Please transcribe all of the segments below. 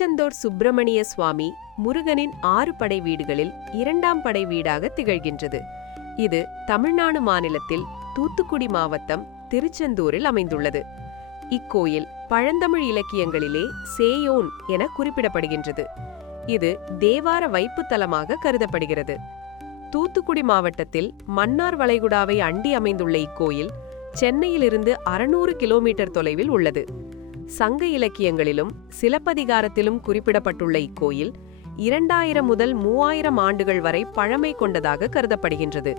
திருச்செந்தூர் சுப்பிரமணிய சுவாமி முருகனின் 6 படை வீடுகளில் 2ஆம் படை வீடாக திகழ்கின்றது. இது தமிழ்நாடு மாநிலத்தில் தூத்துக்குடி மாவட்டம் திருச்செந்தூரில் அமைந்துள்ளது. இக்கோயில் பழந்தமிழ் இலக்கியங்களிலே சேயோன் என குறிப்பிடப்படுகின்றது. இது தேவார வைப்பு தலமாக கருதப்படுகிறது. தூத்துக்குடி மாவட்டத்தில் மன்னார் வளைகுடாவை அண்டி அமைந்துள்ள இக்கோயில் சென்னையிலிருந்து 600 கிலோமீட்டர் தொலைவில் உள்ளது. சங்க இலக்கியங்களிலும் சிலப்பதிகாரத்திலும் குறிப்பிடப்பட்டுள்ள இக்கோயில் 2000 முதல் 3000 ஆண்டுகள் வரை பழமை கொண்டதாக கருதப்படுகின்றது.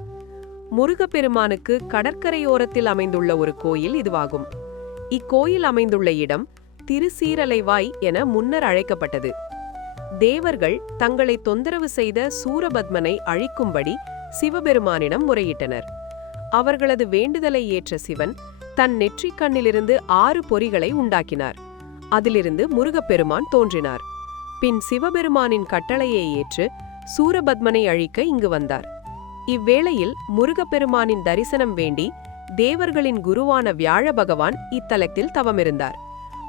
முருகப்பெருமானுக்கு கடற்கரையோரத்தில் அமைந்துள்ள ஒரு கோயில் இதுவாகும். இக்கோயில் அமைந்துள்ள இடம் திருசீரலைவாய் என முன்னர் அழைக்கப்பட்டது. தேவர்கள் தங்களை தொந்தரவு செய்த சூரபத்மனை அழிக்கும்படி சிவபெருமானிடம் முறையிட்டனர். அவர்களது வேண்டுதலை ஏற்ற சிவன் தன் நெற்றிக் கண்ணிலிருந்து 6 பொறிகளை உண்டாக்கினார். அதிலிருந்து முருகப்பெருமான் தோன்றினார். பின் சிவபெருமானின் கட்டளையை ஏற்று சூரபத்மனை அழிக்க இங்கு வந்தார். இவ்வேளையில் முருகப்பெருமானின் தரிசனம் வேண்டி தேவர்களின் குருவான வியாழ பகவான் இத்தலத்தில் தவமிருந்தார்.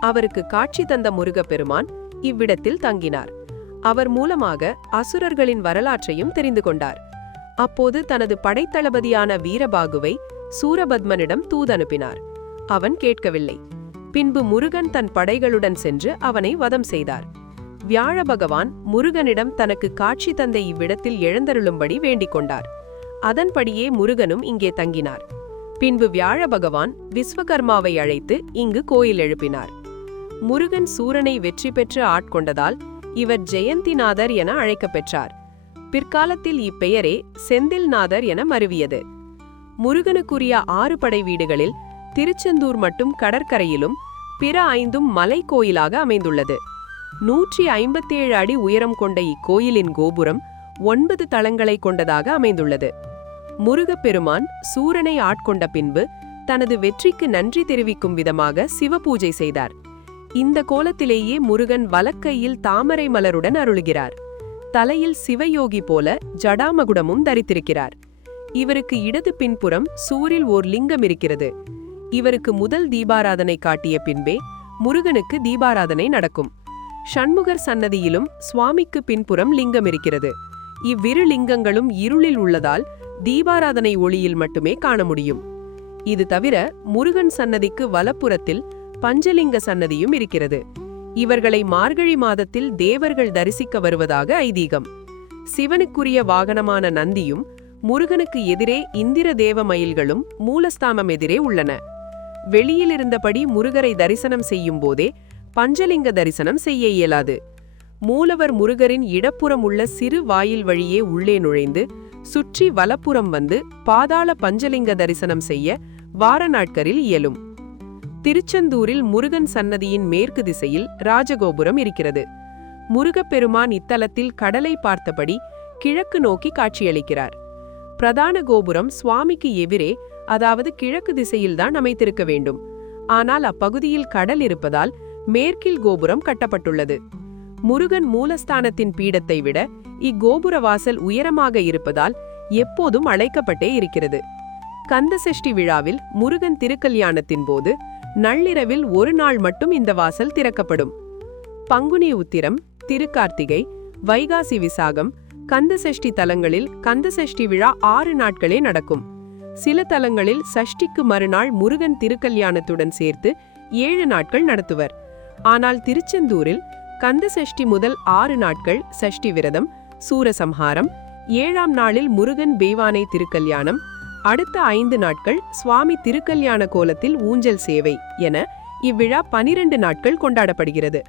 அவருக்கு காட்சி தந்த முருகப்பெருமான் இவ்விடத்தில் தங்கினார். அவர் மூலமாக அசுரர்களின் வரலாற்றையும் தெரிந்து கொண்டார். அப்போது தனது படைத்தளபதியான வீரபாகுவை சூரபத்மனிடம் தூதனுப்பினார். அவன் கேட்கவில்லை. பின்பு முருகன் தன் படைகளுடன் சென்று அவனை வதம் செய்தார். வியாழ பகவான் முருகனிடம் தனக்கு காட்சி தந்த இவ்விடத்தில் எழுந்தருளும்படி வேண்டிக் கொண்டார். அதன்படியே முருகனும் இங்கே தங்கினார். பின்பு வியாழ பகவான் விஸ்வகர்மாவை அழைத்து இங்கு கோயில் எழுப்பினார். முருகன் சூரனை வெற்றி பெற்று ஆட்கொண்டதால் இவர் ஜெயந்திநாதர் என அழைக்கப்பெற்றார். பிற்காலத்தில் இப்பெயரே செந்தில்நாதர் என மருவியது. முருகனுக்குரிய 6 படை வீடுகளில் திருச்செந்தூர் மட்டும் கடற்கரையிலும் பிற 5ம் மலை கோயிலாக அமைந்துள்ளது. 157 அடி உயரம் கொண்ட இக்கோயிலின் கோபுரம் 9 தளங்களை கொண்டதாக அமைந்துள்ளது. முருகப்பெருமான் சூரனை ஆட்கொண்ட பின்பு தனது வெற்றிக்கு நன்றி தெரிவிக்கும் விதமாக சிவபூஜை செய்தார். இந்த கோலத்திலேயே முருகன் வலக்கையில் தாமரை மலருடன் அருளுகிறார். தலையில் சிவயோகி போல ஜடாமகுடமும் தரித்திருக்கிறார். இவருக்கு இடது பின்புறம் சூரில் ஓர் லிங்கம் இருக்கிறது. இவருக்கு முதல் தீபாராதனை காட்டிய பின்பே முருகனுக்கு தீபாராதனை நடக்கும். ஷண்முகர் சன்னதியிலும் சுவாமிக்கு பின்புறம் லிங்கம் இருக்கிறது. இவ்விரு லிங்கங்களும் இருளில் உள்ளதால் தீபாராதனை ஒளியில் மட்டுமே காண முடியும். இது தவிர முருகன் சன்னதிக்கு வலப்புறத்தில் பஞ்சலிங்க சன்னதியும் இருக்கிறது. இவர்களை மார்கழி மாதத்தில் தேவர்கள் தரிசிக்க வருவதாக ஐதீகம். சிவனுக்குரிய வாகனமான நந்தியும் முருகனுக்கு எதிரே இந்திர தேவ மயில்களும் மூலஸ்தானம் எதிரே உள்ளன. வெளியிலிருந்தபடி முருகரை தரிசனம் செய்யும் போதே பஞ்சலிங்க தரிசனம் செய்ய இயலாது. மூலவர் முருகரின் இடப்புறம் உள்ள சிறு வாயில் வழியே உள்ளே நுழைந்து சுற்றி வலப்புறம் வந்து பாதாள பஞ்சலிங்க தரிசனம் செய்ய வார நாட்களில் இயலும். திருச்செந்தூரில் முருகன் சன்னதியின் மேற்கு திசையில் ராஜகோபுரம் இருக்கிறது. முருகப்பெருமான் இத்தலத்தில் கடலை பார்த்தபடி கிழக்கு நோக்கி காட்சியளிக்கிறார். பிரதான கோபுரம் சுவாமிக்கு எதிரே, அதாவது கிழக்கு திசையில்தான் அமைத்திருக்க வேண்டும். ஆனால் அப்பகுதியில் கடல் இருப்பதால் மேற்கில் கோபுரம் கட்டப்பட்டுள்ளது. முருகன் மூலஸ்தானத்தின் பீடத்தை விட இக்கோபுர வாசல் உயரமாக இருப்பதால் எப்போதும் அழைக்கப்பட்டே இருக்கிறது. கந்தசஷ்டி விழாவில் முருகன் திருக்கல்யாணத்தின் போது நள்ளிரவில் ஒரு நாள் மட்டும் இந்த வாசல் திறக்கப்படும். பங்குனி உத்திரம், திருக்கார்த்திகை, வைகாசி விசாகம், கந்தசஷ்டி தலங்களில் கந்தசஷ்டி விழா 6 நாட்களே நடக்கும். சில தலங்களில் சஷ்டிக்கு மறுநாள் முருகன் திருக்கல்யாணத்துடன் சேர்த்து 7 நாட்கள் நடத்துவர். ஆனால் திருச்செந்தூரில் கந்தசஷ்டி முதல் 6 நாட்கள் சஷ்டி விரதம், சூரசம்ஹாரம், 7ஆம் நாளில் முருகன் பேவானை திருக்கல்யாணம், அடுத்த 5 நாட்கள் சுவாமி திருக்கல்யாண கோலத்தில் ஊஞ்சல் சேவை என இவ்விழா 12 நாட்கள் கொண்டாடப்படுகிறது.